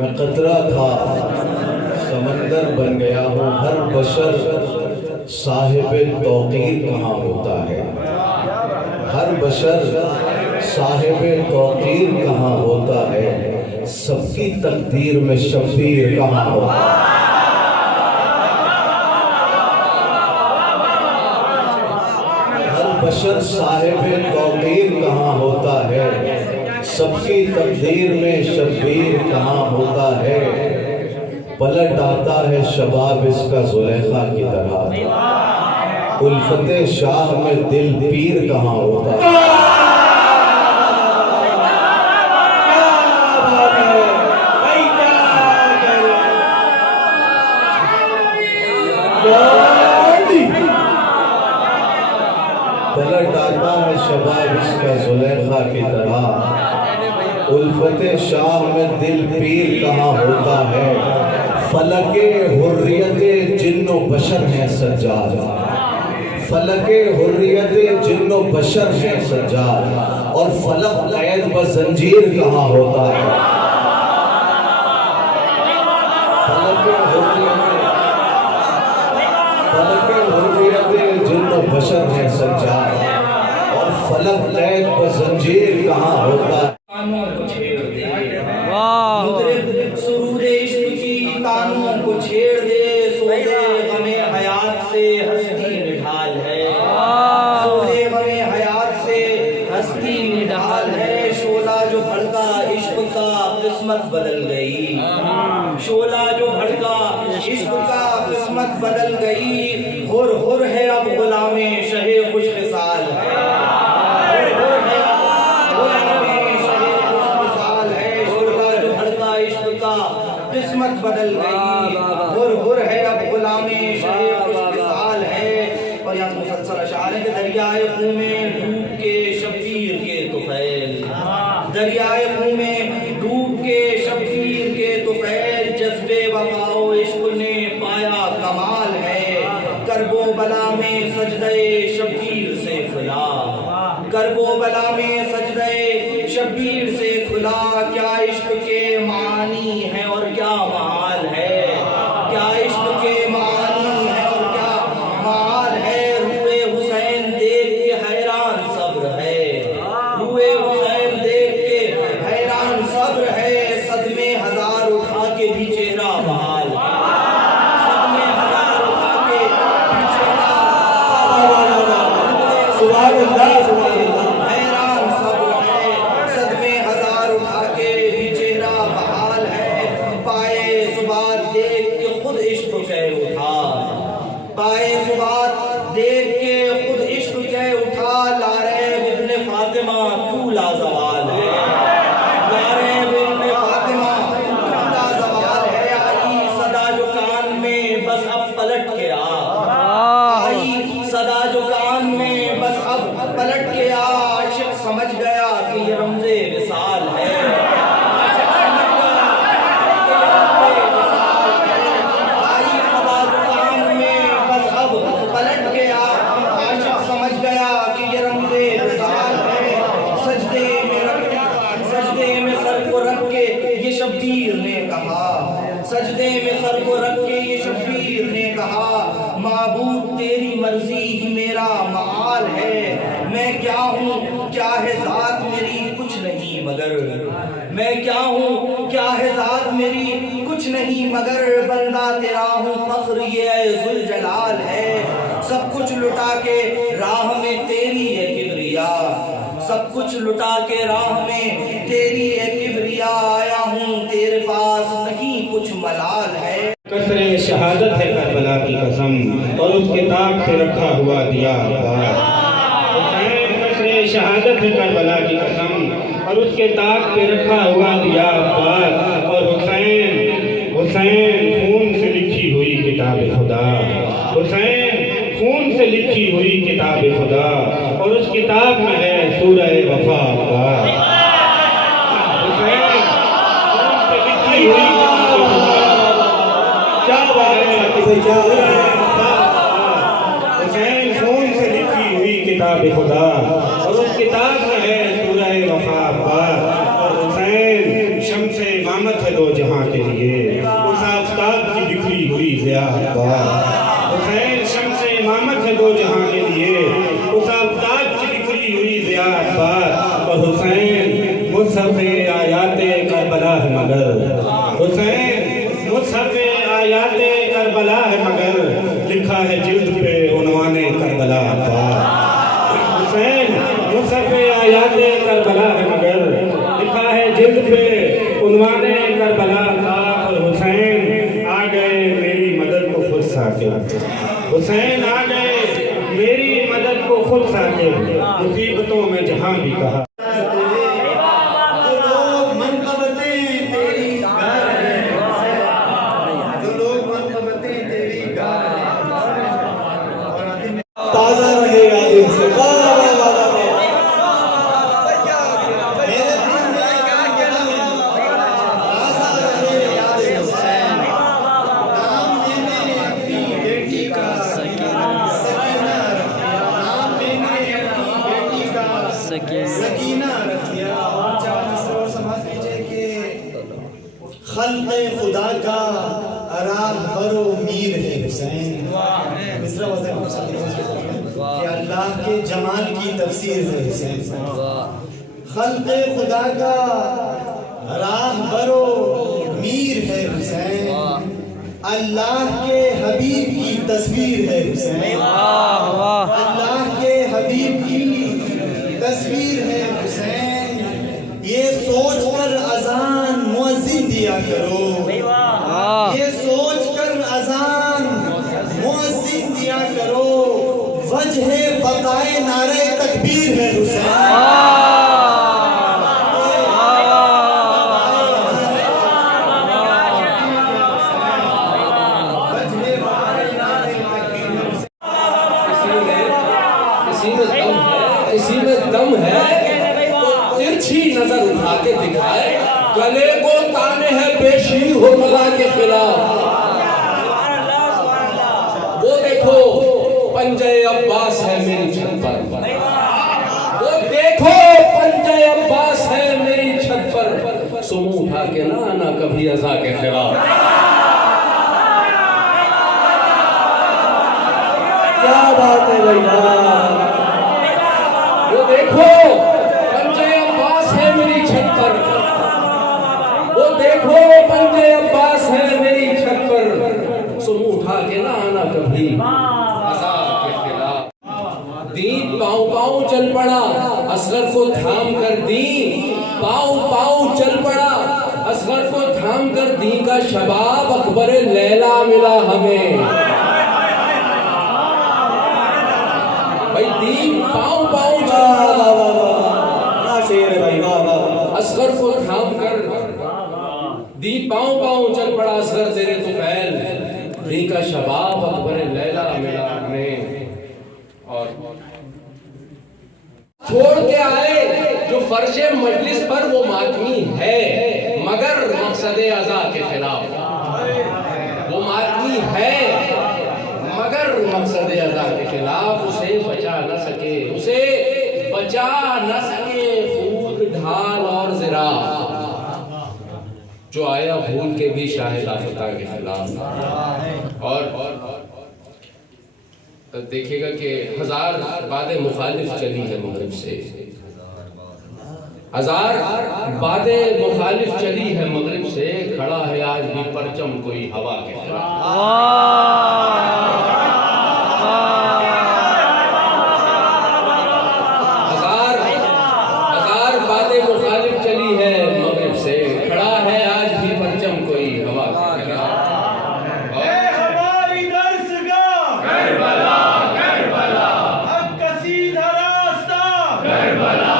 मैं कतरा था समंदर बन गया हूँ। हर बशर साहिब तौकीर कहाँ होता है, हर बशर साहिब तौकीर कहाँ होता है, सबकी तकदीर में शब्बीर कहाँ होता है। हर बशर साहिब तौकीर कहाँ होता है, सबकी तकदीर में शब्बीर कहाँ होता है। पलट आता है शबाब इसका जुलेखा की तरह, उल्फते शाह में दिल पीर कहाँ होता है। पलट आता है शबाब इसका जुलेखा की तरह, उल्फते शाह में दिल पीर कहाँ होता है। फलके हुर्रियते जिन्नो बशर है सज्जाद, फलके हुर्रियते जिन्नो बशर है सज्जाद, और फलक कैद ब जंजीर कहाँ होता है। फलके हुर्रियते जिन्नो बशर है सज्जाद, और फलक कैद ब जंजीर कहाँ होता है। कानों को छेड़ दे, सोज़े गमे हयात से हस्ती निढाल है, सोज़े गमे हयात से हस्ती निढाल है। शोला जो भड़का इश्क का किस्मत बदल गई, शोला जो भड़का इश्क का किस्मत बदल गई। हुर हुर है अब गुलामे शहे खुशकिसाल है, हुर है अब गुलामे शहे खुशकिसाल है। शोला जो भड़का इश्क का किस्मत बदल गई, हुर है अब गुलामे शहे खुशकिसाल है। और यहाँ मुसलसल अशार है कि दरियाए खून में डूब के शब्बीर के तुफैल, दरियाए खून में डूब के शब्बीर के तुफैल। जज्बे वफाओ इश्क ने पाया कमाल है, करबो बला में सजदे शब्बीर से खुला, करबो बला में सजदे शब्बीर से खुला। क्या इश्क के मानी है और क्या माल है, क्या इश्क के मानी है और क्या माल है। रूए हुसैन देख के हैरान सब्र है, रूए हुसैन देख के हैरान सब्र है। सदमे हजार उठा के भी चेहरा बहाल, सदमे हजार उठा के भी चेहरा हैरान सब्र है। सदमे हजार उठा के भी चेहरा बहाल है। पाए सुबात देख के खुद इश्क कह उठा, पाए सुबात देख के खुद इश्क कह उठा। लारैब इब्ने फातिमा तू लाजवाल है, लारैब इब्ने फातिमा तू लाजवाल है। आई सदा जो कान में बस अब पलट के आ, आई सदा जो कान में बस अब पलट के आ। आशिक समझ गया कि ये रमज़े विसाल है, पलट गया। आशिक समझ गया कि ये रमज़े विसाल है। सजदे में सर को रख के ये शब्बीर ने कहा, सजदे में सर को रख के ये शब्बीर ने कहा। माबूद तेरी मर्जी ही मेरा माल है, मैं क्या हूँ क्या है ज़ात मेरी कुछ नहीं मगर, मैं क्या हूँ क्या है ज़ात मेरी कुछ नहीं मगर। बंदा तेरा हूँ फख्र ये ज़ुल जलाल है, सब कुछ लुटा के राह में तेरी है किबरिया, सब कुछ लुटा के राह में तेरी है किबरिया। आया हूँ तेरे पास नहीं कुछ मलाल है। कसरे शहादत है करबला की कसम, और उसके ताक पे रखा हुआ दिया कसरे शहादत है करबला की कसम, और उसके ताक पे रखा हुआ दिया अब्बास। और हुसैन हुसैन खून से लिखी हुई किताब खुदा, हुसैन खून से लिखी हुई किताब खुदा, और उस किताब में है सूरह वफा अब्बास। हुसैन खून से लिखी हुई हुसैन खून से लिखी हुई किताब खुदा, और उस किताब में है सूरह वफा अब्बास। और हुसैन शम्से इमामत है दो जहां के लिए, उस आफताब की बिखरी हुई ज़िया हुसैन शम्स इमामत है दो जहां के लिए, उस आफताब की बिखरी हुई ज़िया और हुसैन मुसफ़े आयाते करबला है मगर, हुसैन मुसफ़े आयाते करबला है मगर, लिखा है जिल्द पे उन्वाने करबला हुसैन मुसफ़े आयाते करबला है मगर, लिखा है जिल्द पे उन्वाने करबला और हुसैन आ गए मेरी मदद को खुद साके, हुसैन आ गए मेरी मदद को खुद साके, मुसीबतों में जहां भी कहा ताज़ा रहेगा दिल से। वाह वाह वाह वाह वाह। मेरे दिल में ताज़ा रहे याद हुसैन, नाम मैंने अपनी बेटी का सकीना रखिया, नाम मैंने अपनी बेटी का सकीना रखिया। और समाज कीजिए कि खल्क़े खुदा का अराह बरो मीर है हुसैन। मिसरा वज़न कि अल्लाह के जमाल की तफसीर है हुसैन। खल्क़े खुदा का राह बरो मीर है हुसैन, अल्लाह के हबीब की तस्वीर है हुसैन, अल्लाह के हबीब की तस्वीर है हुसैन। ये सोच कर अजान मुअज्जिन दिया करो, ये सोच कर अजान मुअज्जिन दिया करो, वजह बकाए नारे तकबीर है हुसैन। किसी में दम है तो तिरछी नजर उठा के दिखाए, गले को ताने है पेशी हो मला के खिलाफ। वो देखो पंजे अब्बास है मेरी छत पर, वो देखो पंजे अब्बास है मेरी छत पर, सुमो उठा के ना आना कभी अज़ा के खिलाफ। क्या बात है भैया। वो देखो पंजे अब्बास है मेरी छत पर, वो देखो पंजे अब्बास है मेरी छत पर, सुमो उठा के ना आना कभी अज़ा के खिलाफ। दीन पाँव पाँव चल पड़ा असगर को थाम कर, दीन पाँव पाँव चल पड़ा असगर को थाम कर, दी का शबाब अकबर लैला मिला हमें। भाई दीन पाँव पाँव असगर को थाम कर, दी पाँव पाँव चल पड़ा असगर तेरे तो फैल, दी का शबाब अकबर लैला मिला हमें। और छोड़ के आए जो फर्शे मजलिस पर वो मातमी है, मगर मकसदे अज़ा के खिलाफ। वो मातमी है मगर मकसदे अज़ा के खिलाफ, उसे बचा न सके, उसे बचा न सके खूद ढाल और ज़रा, जो आया भूल के भी शाहिद आफता के खिलाफ। और देखिएगा कि हजार बातें मुखालिफ चली है मगरिब से, हजार बातें मुखालिफ चली है मगरिब से, खड़ा है आज भी परचम कोई हवा के खिलाफ। हजार बातें मुखालिफ चली है मगरिब से, खड़ा है आज भी परचम कोई हवा के खिलाफ। करबला हक का सीधा रास्ता, करबला